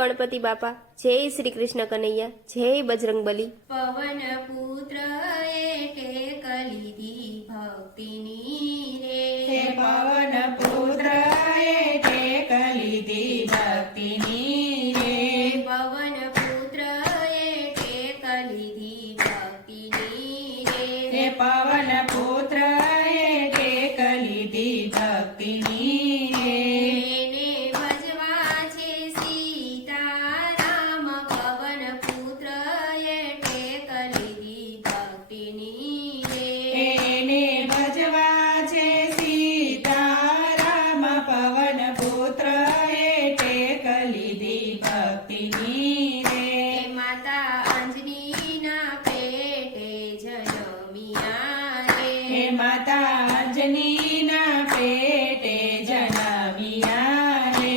ગણપતિ બાપા, જય શ્રી કૃષ્ણ કનૈયા, જય બજરંગબલી। પવન પુત્ર ટેક લીધી ભક્તિની રે, પવન પુત્ર ટેક લીધી ભક્તિની રે, પવન પુત્ર ટેક લીધી ભક્તિની રે, પવન પુત્ર ટેક લીધી ભક્તિની રે, એને ભજવા છે સીતારામ, પવન પુત્ર ટેક લીધી ભક્તિની રે, એને ભજવા છે સીતારામ, પવન પુત્ર ટેક લીધી ભક્તિની રે, માતા અંજનીના પેટે જન્મિયા રે, માતા અંજનીના પેટે જન્મ્યા રે,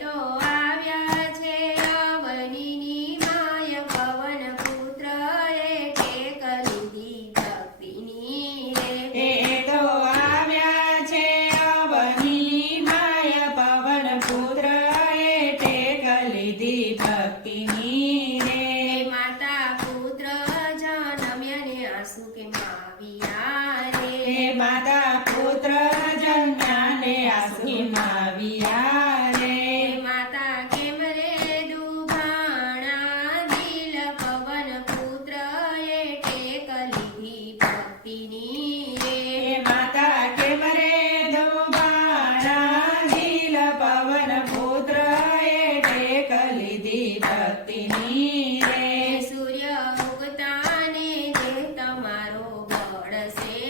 તો આવ્યા છે અવનીની માય, પવન પુત્ર ટેક લીધી ભક્તિની રે, એ તો આવ્યા છે અવનીની માય, પવન પુત્ર ટેક લીધી ભક્તિની રે, માતા પુત્ર જન્મ્યા ને આંસુ કેમ આવ્યા રે, માતા પુત્ર જન્મ્યાને આંસુમાં આવ્યા રે, માતા કેમ રે દુભાણા દિલ, પવન પુત્ર ટેક લીધી ભક્તિની રે, માતા કેમ રે દુભાણા દિલ, પવન પુત્ર ટેક લીધી ભક્તિની રે, સૂર્ય ઉગતાને જે તમારો બળશે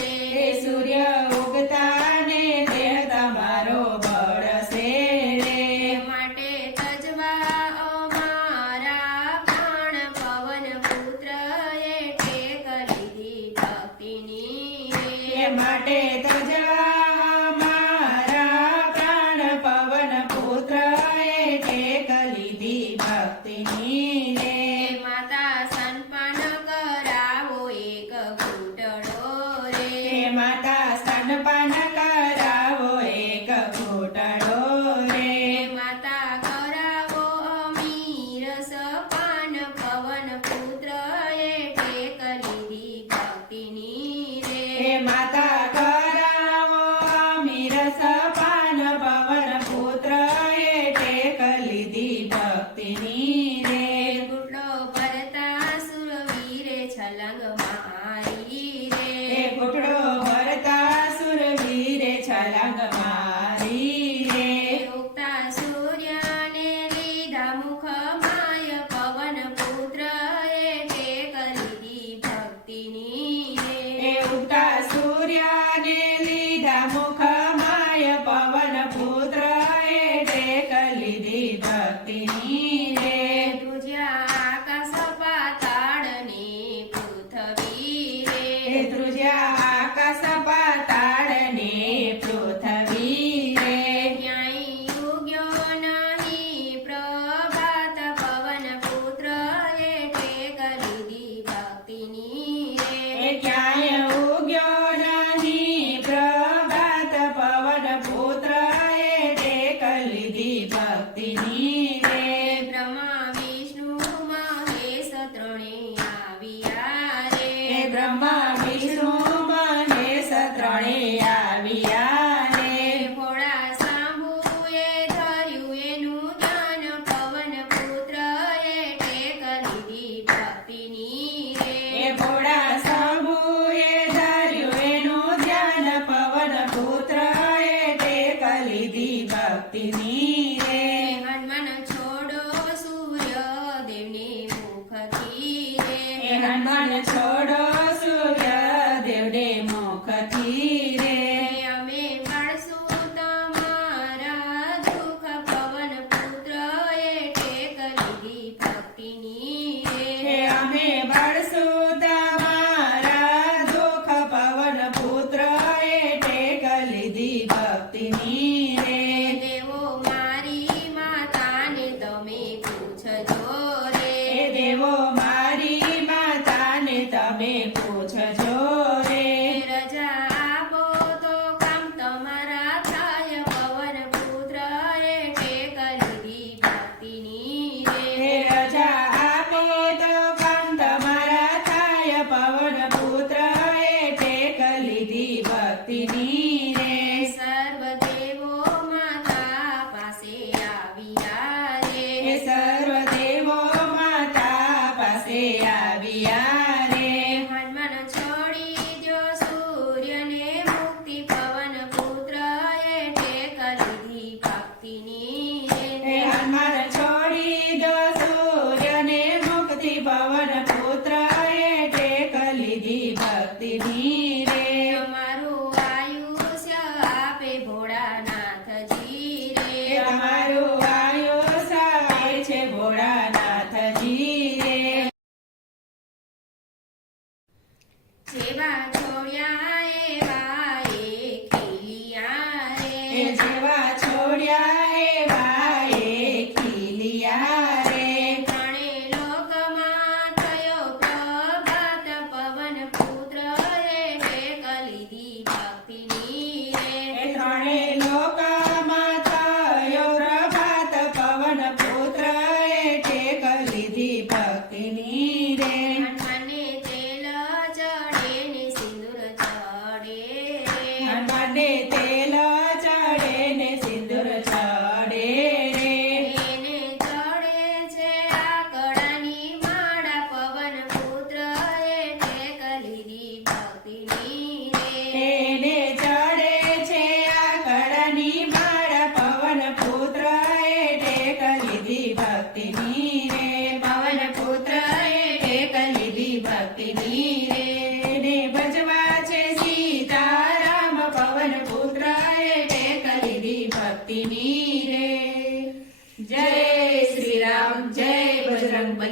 રે, સૂર્ય ઉગતાને દેહ તમારો બળશે રે, માટે તજવા અમારા પ્રાણ, પવન પુત્ર ટેક લીધી ભક્તિની રે, માટે તજવા મારા પ્રાણ, પવન પુત્ર ટેક લીધી ભક્તિની રે, માતા સનપાન કરાવો એક ઘૂંટડો રે, માતા સ્તનપાન કરાવો એક ઘૂંટડો રે, માતા કરાવો અમીરસ પાન, પવન પુત્ર ટેક લીધી ભક્તિની રે, માતા કરાવો અમીરસ પાન, પવન પુત્ર ટેક લીધી ભક્તિની રે, ઘૂંટડો ભરતા સુરવીરે છલંગ મારી રે, ઘૂંટડો ભરતા સુરવીરે છલાંગ મારી રે, ઉગતા સૂર્યને લીધા મુખ માય, પવન પુત્ર ટેક લીધી ભક્તિની રે, ઉગતા સૂર્યને લીધા મુખ માય, પવન પુત્ર ટેક લીધી ભક્તિની રે, ધ્રુજ્યા આકાશ પાતાળને પૃથ્વી રે, ધ્રુજ્યા આકાશ પાતાળ ને પૃથ્વી રે, ક્યાંય ઉગ્યો નહીં પ્રભાત, પવન પુત્ર ટેક લીધી ભક્તિની રે, ક્યાંય ઉગ્યો નહીં પ્રભાત, પવન પુત્ર ટેક લીધી ભક્તિની રે, બ્રહ્મા વિષ્ણુ મહેશ ત્રણેય આવ્યા રે, બ્રહ્મા વિષ્ણુ મહેશ ત્રણેય આવ્યા રે, ભોળા સાંભુએ ધર્યું એનું ધ્યાન, પવન પુત્ર ટેક લીધી ભક્તિની રે, ભોળા શંભુએ ધર્યું એનું ધ્યાન, પવન પુત્ર ટેક લીધી ભક્તિની રે, હનુમાન છોડો સૂર્ય દેવને મુખથી રે, હનુમાન છોડો સૂર્ય દેવને મુખથી રે, અમે પાડશું તમારા દુઃખ, પવન પુત્ર ટેક લીધી ભક્તિની રે, અમે બળશું તમારા દુઃખ, પવન પુત્ર ટેક લીધી ભક્તિની રે, દેવો મારી માતાને તમે પૂછજો રે, દેવો મારી માતાને તમે પૂછજો રે, રજા આપો ભક્તિની રે સર્વ દેવો માતા પાસે આવ્યા રે એ સર્વ દેવો માતા પાસે આવ્યા રે હનુમાન છોડી જો સૂર્યને મુક્તિ પવન પુત્ર એ ટેક લીધી ભક્તિની એ રે હનુમાન છોડી દો સૂર્યને મુક્તિ પવન પુત્ર એ ટેક લીધી ભક્તિની રે તમારું આયુષ્ય આપે ભોળાનાથજી રે તમારું આયુષ્ય આપે છે ભોળાનાથજી રે જેવા છોડ્યા એવા એ ખીલિયા એ રે જેવા છોડ્યા એવા એ ખીલિયા રે ત્રણે લોકમાં થયો પ્રભાત પવન પુત્ર એ ટેક લીધી ભક્તિની એ રે ત્રણે લોકામાં થયો પ્રભાત પવન પુત્ર એ ટેક લીધી ભક્તિની રે હનુમાનને તેલ ચડે ને સિંદૂર ચડે રે હનુમાનને તેલ ચડે ને સિંદૂર ચડે રે એને ચડે છે આકડાની માળા પવન પુત્ર એ ટેક લીધી ભક્તિની રે એને ચડે છે આકડાની માળા પવન પુત્ર એ ટેક લીધી ભક્તિની રે પવન પુત્ર એ ટેક લીધી ભક્તિની રે એને ભજવા છે સીતારામ પવન પુત્ર એ ટેક લીધી ભક્તિની રે જય શ્રી રામ જય બજરંગ બલી